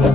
तो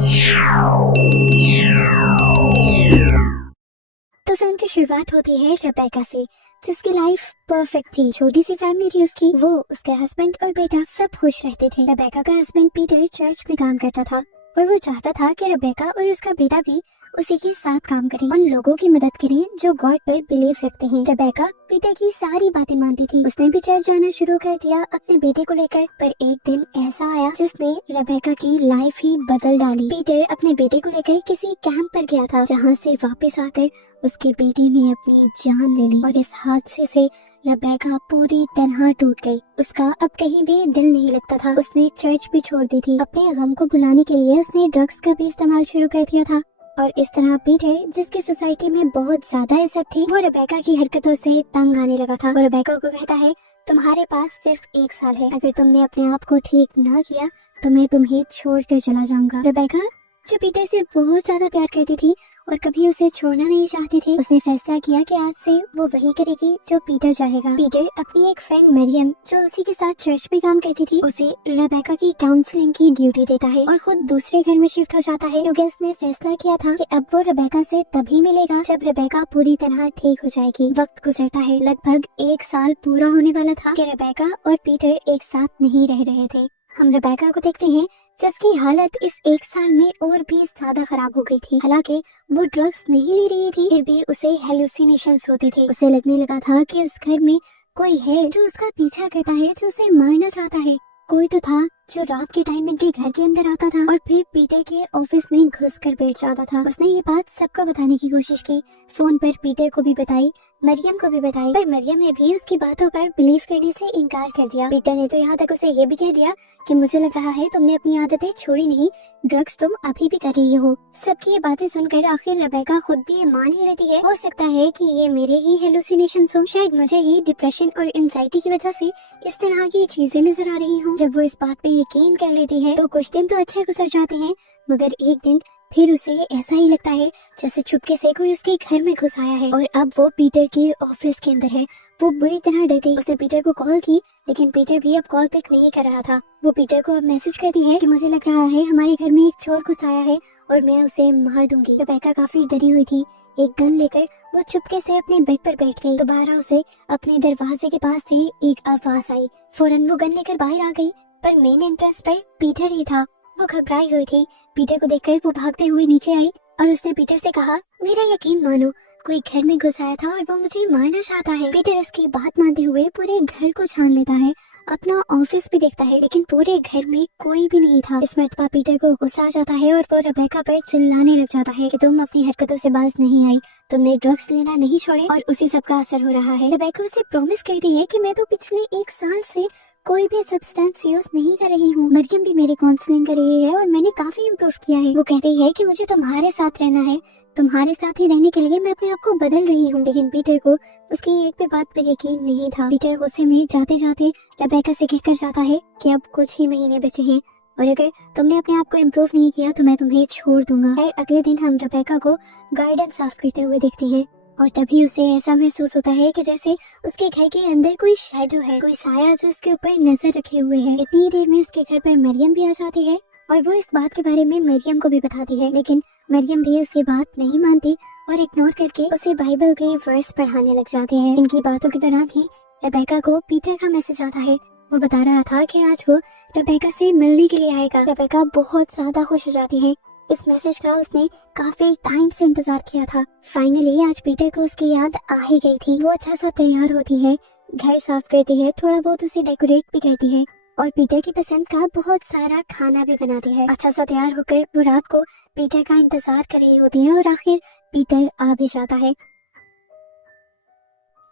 फिल्म की शुरुआत होती है रेबेका से, जिसकी लाइफ परफेक्ट थी। छोटी सी फैमिली थी उसकी, वो, उसके हस्बैंड और बेटा सब खुश रहते थे। रेबेका का हस्बैंड पीटर चर्च में काम करता था और वो चाहता था कि रेबेका और उसका बेटा भी उसी के साथ काम करें, उन लोगों की मदद करें जो गॉड पर बिलीव रखते हैं। रेबेका पीटर की सारी बातें मानती थी। उसने भी चर्च जाना शुरू कर दिया अपने बेटे को लेकर। पर एक दिन ऐसा आया जिसने रेबेका की लाइफ ही बदल डाली। पीटर अपने बेटे को लेकर किसी कैंप पर गया था, जहाँ से वापस आकर उसके बेटे ने अपनी जान ले ली और इस हादसे से रेबेका पूरी तरह टूट गई। उसका अब कहीं भी दिल नहीं लगता था। उसने चर्च भी छोड़ दी थी। अपने गम को भुलाने के लिए उसने ड्रग्स का भी इस्तेमाल शुरू कर दिया था। और इस तरह पीटर, जिसकी सोसाइटी में बहुत ज्यादा इज्जत थी, वो रेबेका की हरकतों से तंग आने लगा था। वो रेबेका को कहता है, तुम्हारे पास सिर्फ 1 साल है, अगर तुमने अपने आप को ठीक ना किया तो मैं तुम्हें छोड़कर चला जाऊंगा। रेबेका, जो पीटर से बहुत ज्यादा प्यार करती थी और कभी उसे छोड़ना नहीं चाहती थी, उसने फैसला किया कि आज से वो वही करेगी जो पीटर चाहेगा। पीटर अपनी एक फ्रेंड मरियम, जो उसी के साथ चर्च में काम करती थी, उसे रेबेका की काउंसलिंग की ड्यूटी देता है और खुद दूसरे घर में शिफ्ट हो जाता है, क्योंकि उसने फैसला किया था कि अब वो रेबेका से तभी मिलेगा जब रेबेका पूरी तरह ठीक हो जाएगी। वक्त गुजरता है, लगभग 1 साल पूरा होने वाला था कि रेबेका और पीटर एक साथ नहीं रह रहे थे। हम रेबेका को देखते हैं, जिसकी हालत इस 1 साल में और भी ज्यादा खराब हो गई थी। हालांकि वो ड्रग्स नहीं ले रही थी, फिर भी उसे हेलुसिनेशंस होती थी। उसे लगने लगा था कि उस घर में कोई है जो उसका पीछा करता है, जो उसे मारना चाहता है। कोई तो था जो रात के टाइम इनके घर के अंदर आता था और फिर पीटर के ऑफिस में घुस कर बैठ जाता था। उसने ये बात सबको बताने की कोशिश की, फोन पर पीटर को भी बताई, मरियम को भी बताई, पर मरियम ने भी उसकी बातों पर बिलीव करने से इनकार कर दिया। पीटर ने तो यहाँ तक उसे ये भी कह दिया कि मुझे लग रहा है तुमने अपनी आदतें छोड़ी नहीं, ड्रग्स तुम अभी भी कर रही हो। सबकी ये बातें सुनकर आखिर रेबेका खुद भी ये मान ही लेती है, हो सकता है कि ये मेरे ही हेलुसिनेशंस हो, शायद मुझे ही डिप्रेशन और एंजाइटी की वजह से इस तरह की चीजें नजर आ रही हूँ। जब वो इस बात पे यकीन कर लेती है तो कुछ दिन तो अच्छे गुजर जाते हैं, मगर एक दिन फिर उसे ऐसा ही लगता है जैसे चुपके से कोई उसके घर में घुस आया है। और अब वो पीटर की ऑफिस के अंदर है। वो बुरी तरह डर गई। उसने पीटर को कॉल की, लेकिन पीटर भी अब कॉल पिक नहीं कर रहा था। वो पीटर को अब मैसेज करती है कि मुझे लग रहा है हमारे घर में एक चोर घुस आया है और मैं उसे मार दूंगी। रेबेका काफी डरी हुई थी। एक गन लेकर वो चुपके से अपने बेड पर बैठ गई। दोबारा उसे अपने दरवाजे के पास से एक आवाज आई। फौरन वो गन लेकर बाहर आ गई, पर मेन एंट्रेंस पर पीटर ही था। वो घबराई हुई थी। पीटर को देखकर वो भागते हुए नीचे आई और उसने पीटर से कहा, मेरा यकीन मानो, कोई घर में घुस आया था और वो मुझे मारना चाहता है। पीटर उसकी बात मानते हुए पूरे घर को छान लेता है, अपना ऑफिस भी देखता है, लेकिन पूरे घर में कोई भी नहीं था। इस मर्तबा पीटर को गुस्सा आ जाता है और वो रेबेका पर चिल्लाने लग जाता है कि तुम अपनी हरकतों से बाज नहीं आई, तुमने ड्रग्स लेना नहीं छोड़े और उसी सब का असर हो रहा है। रेबेका उसे प्रॉमिस करती है कि मैं तो पिछले 1 साल से कोई भी सब्सटेंस यूज नहीं कर रही हूँ। मरियम भी मेरी काउंसलिंग कर रही है और मैंने काफी इम्प्रूव किया है। वो कहती है कि मुझे तुम्हारे साथ रहना है, तुम्हारे साथ ही रहने के लिए मैं अपने आप को बदल रही हूँ। लेकिन पीटर को उसकी एक भी बात पर यकीन नहीं था। पीटर गुस्से में जाते जाते रेबेका से कहकर जाता है कि अब कुछ ही महीने बचे हैं और अगर तुमने अपने आप को इम्प्रूव नहीं किया तो मैं तुम्हें छोड़ दूंगा। फिर अगले दिन हम रेबेका को गार्डन साफ करते हुए देखते हैं और तभी उसे ऐसा महसूस होता है कि जैसे उसके घर के अंदर कोई शैडो है, कोई साया जो उसके ऊपर नजर रखे हुए है। इतनी देर में उसके घर पर मरियम भी आ जाती है और वो इस बात के बारे में मरियम को भी बताती है, लेकिन मरियम भी उसकी बात नहीं मानती और इग्नोर करके उसे बाइबल के वर्स पढ़ाने लग जाते हैं। इनकी बातों के दौरान ही रेबेका को पीटर का मैसेज आता है। वो बता रहा था कि आज वो रेबेका से मिलने के लिए आएगा। रेबेका बहुत ज्यादा खुश हो जाती है। इस मैसेज का उसने काफी टाइम से इंतजार किया था। फाइनली आज पीटर को उसकी याद आ ही गई थी। वो अच्छा सा तैयार होती है, घर साफ करती है, थोड़ा बहुत उसे डेकोरेट भी करती है और पीटर की पसंद का बहुत सारा खाना भी बनाती है। अच्छा सा तैयार होकर वो रात को पीटर का इंतजार कर रही होती है और आखिर पीटर आ भी जाता है।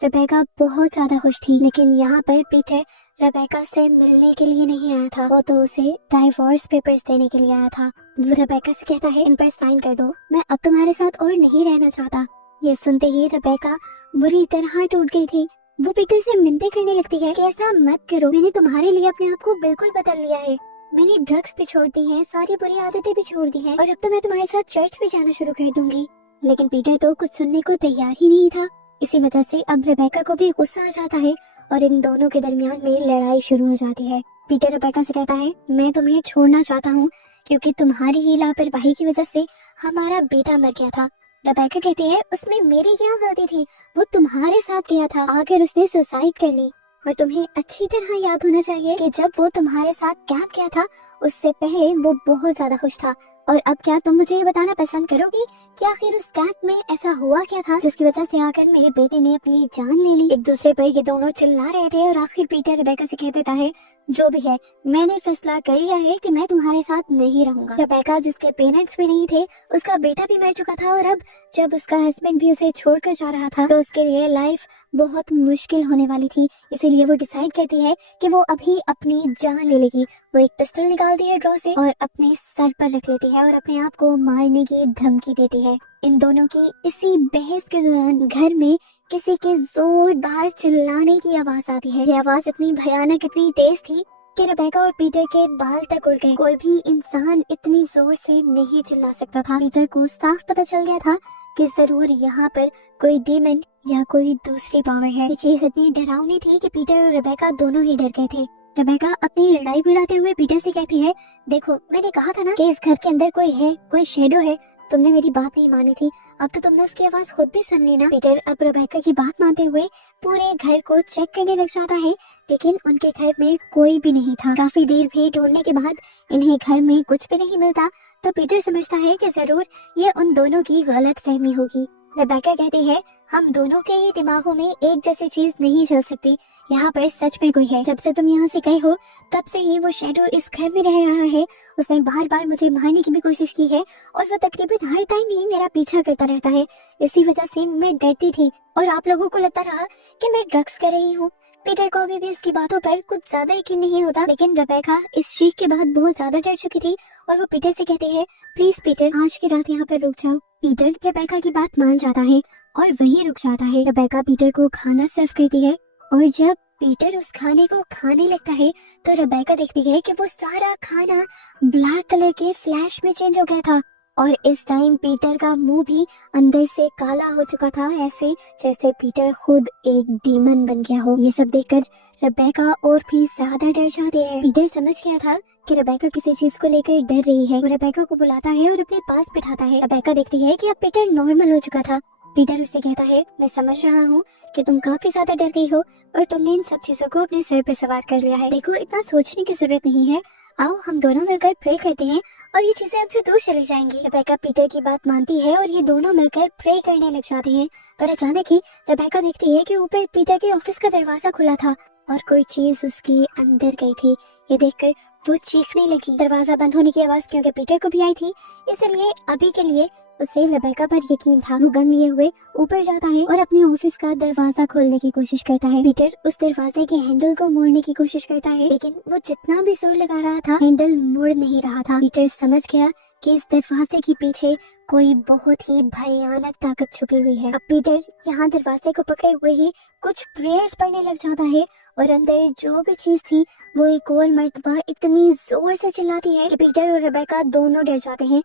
रेबेका बहुत ज्यादा खुश थी, लेकिन यहाँ पर पीटर रेबेका से मिलने के लिए नहीं आया था। वो तो उसे डाइवोर्स पेपर्स देने के लिए आया था। वो रेबेका से कहता है, इन पर साइन कर दो, मैं अब तुम्हारे साथ और नहीं रहना चाहता। ये सुनते ही रेबेका बुरी तरह टूट गई थी। वो पीटर से मिन्नतें करने लगती है कि ऐसा मत करो, मैंने तुम्हारे लिए अपने आप को बिल्कुल बदल लिया है, मैंने ड्रग्स भी छोड़ दी हैं, सारी बुरी आदतें भी छोड़ दी हैं और अब तो मैं तुम्हारे साथ चर्च भी जाना शुरू कर दूंगी। लेकिन पीटर तो कुछ सुनने को तैयार ही नहीं था। इसी वजह से अब रेबेका को भी गुस्सा आ जाता है और इन दोनों के दरमियान में लड़ाई शुरू हो जाती है। पीटर रेबेका से कहता है, मैं तुम्हें छोड़ना चाहता हूँ, क्योंकि तुम्हारी ही लापरवाही की वजह से हमारा बेटा मर गया था। रेबेका कहती है उसमें मेरी क्या गलती थी, वो तुम्हारे साथ गया था, आकर उसने सुसाइड कर ली। और तुम्हें अच्छी तरह याद होना चाहिए कि जब वो तुम्हारे साथ कैंप किया था उससे पहले वो बहुत ज्यादा खुश था। और अब क्या तुम मुझे ये बताना पसंद करोगी कि आखिर उस कैंप में ऐसा हुआ क्या था जिसकी वजह से आकर मेरे बेटे ने अपनी जान ले ली। एक दूसरे पर ये दोनों चिल्ला रहे थे और आखिर पीटर रेबेका से कह देता है जो भी है मैंने फैसला कर लिया है कि मैं तुम्हारे साथ नहीं रहूंगा। रेबेका जिसके पेरेंट्स भी नहीं थे, उसका बेटा भी मर चुका था और अब जब उसका हस्बैंड भी उसे छोड़कर जा रहा था तो उसके लिए लाइफ बहुत मुश्किल होने वाली थी। इसीलिए वो डिसाइड करती है कि वो अभी अपनी जान ले लेगी। वो एक पिस्टल निकालती है ड्रॉ से और अपने सर पर रख लेती है और अपने आप को मारने की धमकी देती है। इन दोनों की इसी बहस के दौरान घर में किसी के जोरदार चिल्लाने की आवाज आती है। ये आवाज इतनी भयानक, इतनी तेज थी कि रेबेका और पीटर के बाल तक उड़ गए। कोई भी इंसान इतनी जोर से नहीं चिल्ला सकता था। पीटर को साफ पता चल गया था कि जरूर यहाँ पर कोई डीमन या कोई दूसरी पावर है। ये चीज इतनी डरावनी थी कि पीटर और रेबेका दोनों ही डर गए थे। रेबेका अपनी लड़ाई भिड़ाते हुए पीटर से कहती है देखो मैंने कहा था ना कि इस घर के अंदर कोई है, कोई शेडो है। तुमने मेरी बात नहीं मानी थी, अब तो तुमने उसकी आवाज खुद भी सुन ली ना। पीटर अब रेबेका की बात मानते हुए पूरे घर को चेक करने लग जाता है, लेकिन उनके घर में कोई भी नहीं था। काफी देर भी ढूंढने के बाद इन्हें घर में कुछ भी नहीं मिलता तो पीटर समझता है कि जरूर ये उन दोनों की गलत फहमी होगी। रेबेका कहती है हम दोनों के ही दिमागों में एक जैसी चीज नहीं चल सकती, यहाँ पर सच में कोई है। जब से तुम यहाँ से गए हो तब से ही वो शैडो इस घर में रह रहा है। उसने बार बार मुझे मारने की भी कोशिश की है और वो तकरीबन हर टाइम ही मेरा पीछा करता रहता है। इसी वजह से मैं डरती थी और आप लोगों को लगता रहा कि मैं ड्रग्स कर रही हूँ। पीटर को अभी भी इसकी बातों पर कुछ ज्यादा यकीन नहीं होता, लेकिन रेबेका इस चीख के बाद बहुत ज्यादा डर चुकी थी और वो पीटर से कहती है प्लीज पीटर आज की रात यहाँ पर रुक जाओ। पीटर रेबेका की बात मान जाता है और वहीं रुक जाता है। रेबेका पीटर को खाना सर्व करती है और जब पीटर उस खाने को खाने लगता है तो रेबेका देखती है कि वो सारा खाना ब्लैक कलर के फ्लैश में चेंज हो गया था और इस टाइम पीटर का मुंह भी अंदर से काला हो चुका था, ऐसे जैसे पीटर खुद एक डीमन बन गया हो। ये सब देखकर रेबेका और भी ज्यादा डर जाती है। पीटर समझ गया था कि रेबेका किसी चीज को लेकर डर रही है। वो रेबेका को बुलाता है और अपने पास बिठाता है। रेबेका देखती है कि अब पीटर नॉर्मल हो चुका था। पीटर उससे कहता है मैं समझ रहा हूँ कि तुम काफी ज्यादा डर गई हो और तुमने इन सब चीजों को अपने सर पे सवार कर लिया है। देखो इतना सोचने की जरूरत नहीं है, आओ हम दोनों मिलकर प्रे करते हैं और ये चीजें हमसे दूर चली जाएंगी। रेबेका पीटर की बात मानती है और ये दोनों मिलकर प्रे करने लग जाते हैं। पर अचानक ही रेबेका देखती है कि ऊपर पीटर के ऑफिस का दरवाजा खुला था और कोई चीज उसकी अंदर गई थी। ये देखकर वो चीखने लगी। दरवाजा बंद होने की आवाज क्योंकि पीटर को भी आई थी, इसलिए अभी के लिए उसे रेबेका पर यकीन था। वो गन लिए हुए ऊपर जाता है और अपने ऑफिस का दरवाजा खोलने की कोशिश करता है। पीटर उस दरवाजे के हैंडल को मोड़ने की कोशिश करता है, लेकिन वो जितना भी जोर लगा रहा था हैंडल मुड़ नहीं रहा था। पीटर समझ गया कि इस दरवाजे के पीछे कोई बहुत ही भयानक ताकत छुपी हुई है। अब पीटर यहाँ दरवाजे को पकड़े हुए ही कुछ प्रेयर्स पढ़ने लग जाता है और अंदर जो भी चीज थी वो एक और मर्तबा इतनी जोर से चिल्लाती है कि पीटर और रेबेका दोनों डर जाते हैं।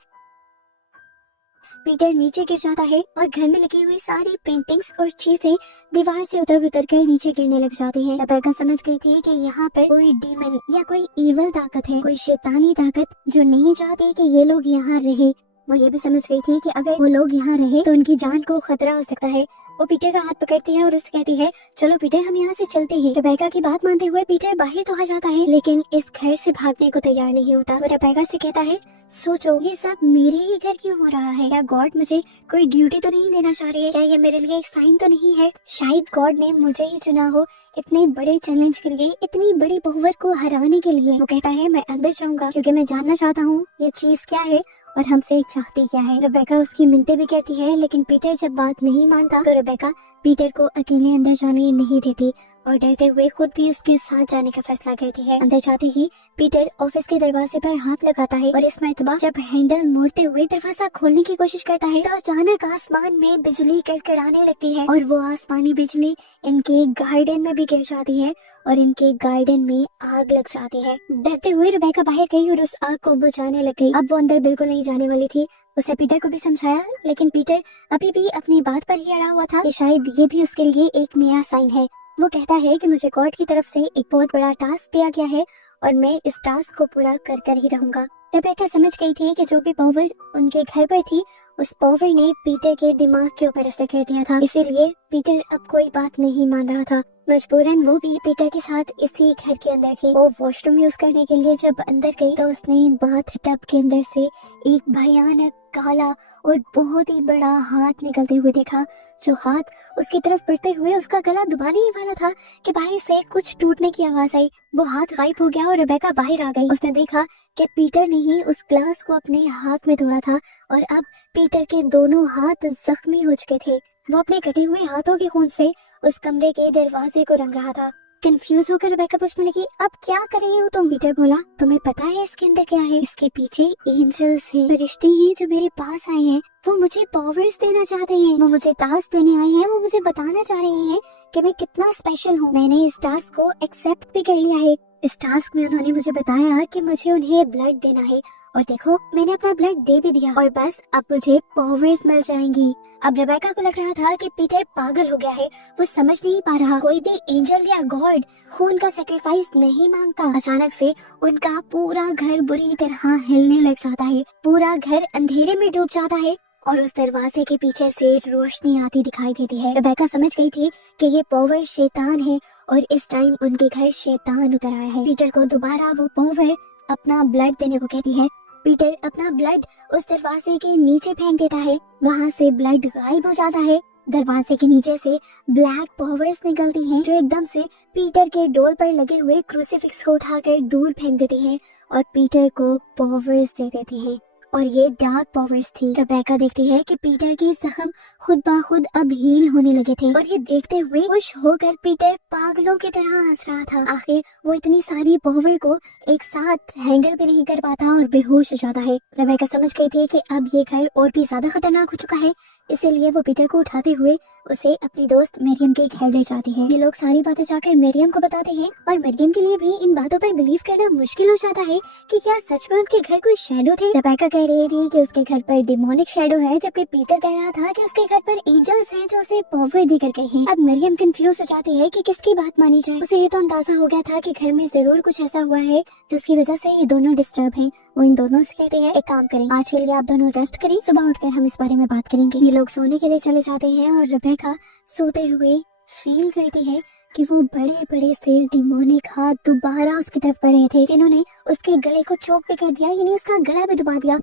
पीटर नीचे गिर जाता है और घर में लगी हुई सारी पेंटिंग्स और चीजें दीवार से उतर कर नीचे गिरने लग जाती हैं। रेबेका समझ गई थी कि यहाँ पर कोई डीमन या कोई इवल ताकत है, कोई शैतानी ताकत जो नहीं चाहती कि ये लोग यहाँ रहे। वो ये भी समझ गई थी कि अगर वो लोग यहाँ रहे तो उनकी जान को खतरा हो सकता है। वो पीटर का हाथ पकड़ती है और उससे कहती है चलो पीटर हम यहाँ से चलते हैं। रेबेका की बात मानते हुए पीटर बाहर तो आ जाता है, लेकिन इस घर से भागने को तैयार नहीं होता। वो रेबेका से कहता है सोचो ये सब मेरे ही घर क्यों हो रहा है? क्या गॉड मुझे कोई ड्यूटी तो नहीं देना चाह रही है? क्या ये मेरे लिए एक साइन तो नहीं है? शायद गॉड ने मुझे ही चुना हो इतने बड़े चैलेंज के लिए, इतनी बड़ी बहुवर को हराने के लिए। वो कहता है मैं अंदर जाऊंगा क्योंकि मैं जानना चाहता हूँ ये चीज क्या है और हमसे चाहती क्या है। रेबेका उसकी मिन्नतें भी करती है, लेकिन पीटर जब बात नहीं मानता तो रेबेका पीटर को अकेले अंदर जाने नहीं देती और डरते हुए खुद भी उसके साथ जाने का फैसला करती है। अंदर जाते ही पीटर ऑफिस के दरवाजे पर हाथ लगाता है और इस मर्तबा जब हैंडल मोड़ते हुए दरवाजा खोलने की कोशिश करता है तो अचानक आसमान में बिजली कड़कड़ाने लगती है और वो आसमानी बिजली इनके गार्डन में भी गिर जाती है और इनके गार्डन में आग लग जाती है। डरते हुए रेबेका बाहर गई और उस आग को बुझाने लग गई। अब वो अंदर बिल्कुल नहीं जाने वाली थी। उसे पीटर को भी समझाया, लेकिन पीटर अभी भी अपनी बात पर ही अड़ा हुआ था कि शायद ये भी उसके लिए एक नया साइन है। वो कहता है कि मुझे गॉड की तरफ से एक बहुत बड़ा टास्क दिया गया है और मैं इस टास्क को पूरा कर ही रहूंगा। रेबेका समझ गई थी कि जो भी पावर उनके घर पर थी, उस पावर ने पीटर के दिमाग के ऊपर असर कर दिया था। इसीलिए पीटर अब कोई बात नहीं मान रहा था। मजबूरन वो भी पीटर के साथ इसी घर के अंदर थी। वो वॉशरूम यूज करने के लिए जब अंदर गई तो उसने बाथ टब के अंदर से एक भयानक काला और बहुत ही बड़ा हाथ निकलते हुए देखा। जो हाथ उसकी तरफ बढ़ते हुए उसका गला दबाने ही वाला था कि बाहर से कुछ टूटने की आवाज आई। वो हाथ गायब हो गया और रेबेका बाहर आ गई। उसने देखा कि पीटर ने ही उस ग्लास को अपने हाथ में तोड़ा था और अब पीटर के दोनों हाथ जख्मी हो चुके थे। वो अपने कटे हुए हाथों के खून से उस कमरे के दरवाजे को रंग रहा था। कंफ्यूज होकर रेबेका पूछने लगी, अब क्या कर रही हो तुम? पीटर बोला, तुम्हें पता है इसके अंदर क्या है? इसके पीछे एंजल्स हैं, फरिश्ते हैं जो मेरे पास आए हैं। वो मुझे पावर्स देना चाहते हैं, वो मुझे टास्क देने आए हैं, वो मुझे बताना चाह रहे हैं कि मैं कितना स्पेशल हूँ। मैंने इस टास्क को एक्सेप्ट भी कर लिया है। इस टास्क में उन्होंने मुझे बताया कि मुझे उन्हें ब्लड देना है और देखो मैंने अपना ब्लड दे भी दिया और बस अब मुझे पावर्स मिल जाएंगी। अब रेबेका को लग रहा था कि पीटर पागल हो गया है। वो समझ नहीं पा रहा, कोई भी एंजल या गॉड खून का सैक्रिफाइस नहीं मांगता। अचानक से उनका पूरा घर बुरी तरह हिलने लग जाता है। पूरा घर अंधेरे में डूब जाता है और उस दरवाजे के पीछे से रोशनी आती दिखाई देती है। रेबेका समझ गई थी कि ये पावर शैतान है और इस टाइम उनके घर शैतान उतर आया है। पीटर को दोबारा वो पावर अपना ब्लड देने को कहती है। पीटर अपना ब्लड उस दरवाजे के नीचे फेंक देता है। वहाँ से ब्लड गायब हो जाता है। दरवाजे के नीचे से ब्लैक पावर्स निकलती हैं जो एकदम से पीटर के डोर पर लगे हुए क्रूसीफिक्स को उठाकर दूर फेंक देती हैं और पीटर को पावर्स दे देती हैं। और ये डार्क पावर्स थी। रेबेका देखती है कि पीटर के जख्म खुद ब खुद अब हील होने लगे थे और ये देखते हुए खुश होकर पीटर पागलों की तरह हंस रहा था। आखिर वो इतनी सारी पावर को एक साथ हैंडल भी नहीं कर पाता और बेहोश हो जाता है। रेबेका समझ गई थी कि अब ये घर और भी ज्यादा खतरनाक हो चुका है, इसीलिए वो पीटर को उठाते हुए उसे अपनी दोस्त मरियम के घर ले जाती है। ये लोग सारी बातें जाकर मरियम को बताते हैं और मरियम के लिए भी इन बातों पर बिलीव करना मुश्किल हो जाता है कि क्या सच में उनके घर कोई शैडो थे। रेबेका कह रही थी कि उसके घर पर डिमोनिक शैडो है, जबकि पीटर कह रहा था कि उसके घर पर एंजल्स हैं जो उसे पावर देकर गए हैं। अब मरियम कंफ्यूज हो जाती है कि किसकी बात मानी जाए। उसे ये तो अंदाजा हो गया था कि घर में जरूर कुछ ऐसा हुआ है जिसकी वजह से ये दोनों डिस्टर्ब हैं। वो इन दोनों से कहते हैं, एक काम करें, आज के लिए आप दोनों रेस्ट करें, सुबह उठकर हम इस बारे में बात करेंगे। ये लोग सोने के लिए चले जाते हैं और रेबेका सोते हुए फील करती है कि वो बड़े बड़े से डिमोनिक हाथ दोबारा उसकी तरफ बढ़ रहे थे, जिन्होंने उसके गले को चोक भी कर दिया, यानी उसका गला भी दबा दिया।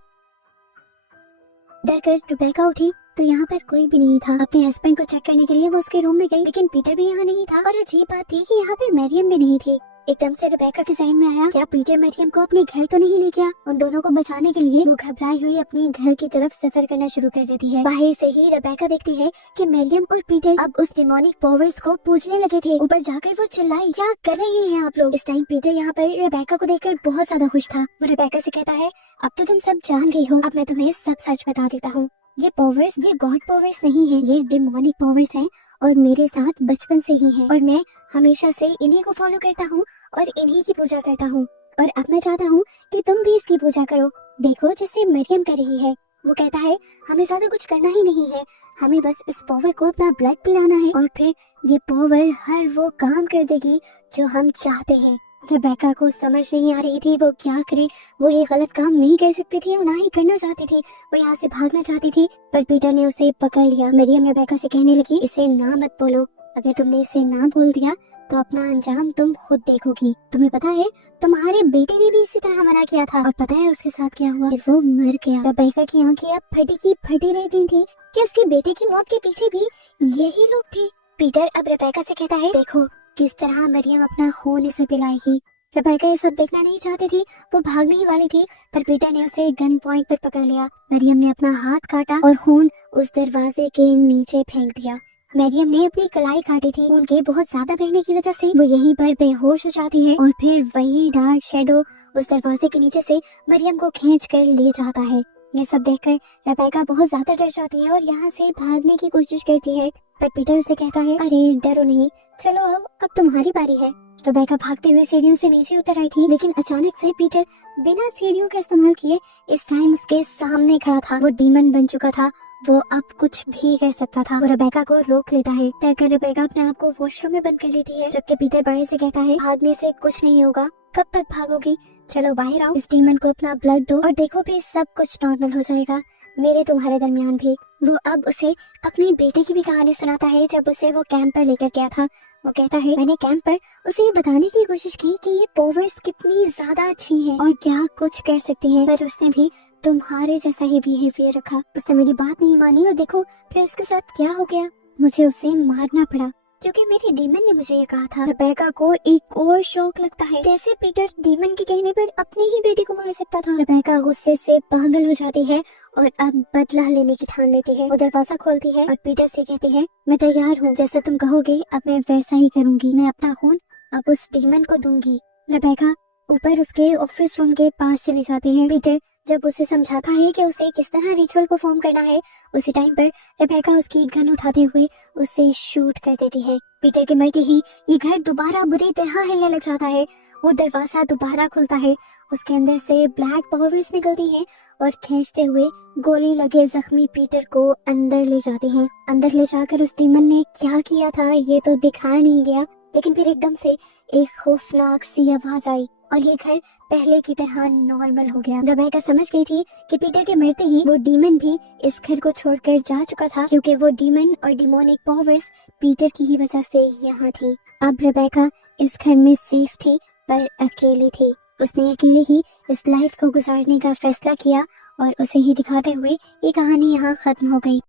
डर कर रेबेका उठी तो यहाँ पर कोई भी नहीं था। अपने हस्बैंड को चेक करने के लिए वो उसके रूम में गई, लेकिन पीटर भी यहाँ नहीं था और अजीब बात थी कि यहाँ पर मरियम भी नहीं थी। एकदम से रेबेका के जहन में आया, क्या पीटर मरियम को अपने घर तो नहीं ले गया? उन दोनों को बचाने के लिए वो घबराई हुई अपने घर की तरफ सफर करना शुरू कर देती है। बाहर से ही रेबेका देखती है कि मरियम और पीटर अब उस डिमोनिक पावर्स को पूजने लगे थे। ऊपर जाकर वो चिल्लाई, क्या कर रही हैं आप लोग? इस टाइम पीटर यहाँ पर रेबेका को देखकर बहुत ज्यादा खुश था। वो रेबेका से कहता है, अब तो तुम सब जान गई हो, अब मैं तुम्हें सब सच बता देता हूँ। ये पावर्स ये गॉड पावर्स नहीं है, ये डिमोनिक पावर्स हैं और मेरे साथ बचपन से ही है और मैं हमेशा से इन्हीं को फॉलो करता हूँ और इन्हीं की पूजा करता हूँ और अब मैं चाहता हूँ कि तुम भी इसकी पूजा करो। देखो जैसे मरियम कर रही है। वो कहता है, हमें ज्यादा कुछ करना ही नहीं है, हमें बस इस पावर को अपना ब्लड पिलाना है और फिर ये पावर हर वो काम कर देगी जो हम चाहते हैं। रेबेका को समझ नहीं आ रही थी वो क्या करे। वो ये गलत काम नहीं कर सकती थी और ना ही करना चाहती थी। वो यहाँ से भागना चाहती थी पर पीटर ने उसे पकड़ लिया। मरियम रेबेका से कहने लगी, इसे ना मत बोलो, अगर तुमने इसे ना बोल दिया तो अपना अंजाम तुम खुद देखोगी। तुम्हें पता है तुम्हारे बेटे ने भी इसी तरह मना किया था और पता है उसके साथ क्या हुआ? वो मर गया। रेबेका की आंखें अब फटी की फटी रहती थी कि उसके बेटे की मौत के पीछे भी यही लोग थे। पीटर अब रेबेका से कहता है, देखो किस तरह मरियम अपना खून इसे पिलाएगी। रेबेका ये सब देखना नहीं चाहती थी, वो भागने ही वाली थी पर पीटर ने उसे गन पॉइंट पर पकड़ लिया। मरियम ने अपना हाथ काटा और खून उस दरवाजे के नीचे फेंक दिया। मरियम ने अपनी कलाई काटी थी, खून के बहुत ज्यादा बहने की वजह से वो यहीं पर बेहोश हो जाती है और फिर वही डार्क शैडो उस दरवाजे के नीचे से मरियम को खींच कर ले जाता है। ये सब देखकर रेबेका बहुत ज्यादा डर जाती है और यहाँ से भागने की कोशिश करती है पर पीटर उसे कहता है, अरे डरो नहीं, चलो अब तुम्हारी बारी है। रेबेका भागते हुए सीढ़ियों से नीचे उतर आई थी, लेकिन अचानक से पीटर बिना सीढ़ियों का इस्तेमाल किए इस टाइम उसके सामने खड़ा था। वो डीमन बन चुका था, वो अब कुछ भी कर सकता था। वो रेबेका को रोक लेता है। डरकर रेबेका अपने आप को वॉशरूम में बंद कर लेती है, जबकि पीटर बाहर से कहता है, भागने से कुछ नहीं होगा, कब तक भागोगी? चलो बाहर आओ, इस डीमन को अपना ब्लड दो और देखो फिर सब कुछ नॉर्मल हो जाएगा, मेरे तुम्हारे दरमियान भी। वो अब उसे अपने बेटे की भी कहानी सुनाता है जब उसे वो कैंप पर लेकर गया था। वो कहता है मैंने कैंप पर उसे ये बताने की कोशिश की कि ये पावर्स कितनी ज्यादा अच्छी हैं और क्या कुछ कर सकती हैं, पर उसने भी तुम्हारे जैसा ही बिहेवियर रखा। उसने मेरी बात नहीं मानी और देखो फिर उसके साथ क्या हो गया, मुझे उसे मारना पड़ा क्योंकि मेरे डीमन ने मुझे ये कहा था। रेबेका को एक और शौक लगता है, जैसे पीटर डीमन के कहने पर अपने ही बेटे को मार सकता था। रेबेका गुस्से से पागल हो जाती है और अब बदला लेने की ठान लेती है। वो दरवाजा खोलती है और पीटर से कहती है मैं तैयार हूँ, जैसा तुम कहोगे अब मैं वैसा ही करूँगी, मैं अपना खून अब उस डीमन को दूंगी। रेबेका ऊपर उसके ऑफिस रूम के पास चली जाती है। पीटर जब उसे समझाता है कि उसे किस तरह रिचुअल परफॉर्म करना है, उसी टाइम पर रेबेका उसकी गन उठाते हुए उसे शूट कर देती है। पीटर के मरते ही ये घर दोबारा बुरी तरह हिलने लग जाता है। वो दरवाजा दोबारा खुलता है, उसके अंदर से ब्लैक पावर्स निकलती है और खींचते हुए गोली लगे जख्मी पीटर को अंदर ले जाती है। अंदर ले जाकर उस डीमन ने क्या किया था ये तो दिखाया नहीं गया, लेकिन फिर एकदम से एक खौफनाक सी आवाज आई और ये घर पहले की तरह नॉर्मल हो गया। रेबेका समझ गई थी कि पीटर के मरते ही वो डीमन भी इस घर को छोड़कर जा चुका था, क्योंकि वो डीमन और डिमोनिक पावर्स पीटर की ही वजह से यहाँ थी। अब रेबेका इस घर में सेफ थी पर अकेली थी। उसने अकेले ही इस लाइफ को गुजारने का फैसला किया और उसे ही दिखाते हुए ये कहानी यहाँ खत्म हो गई।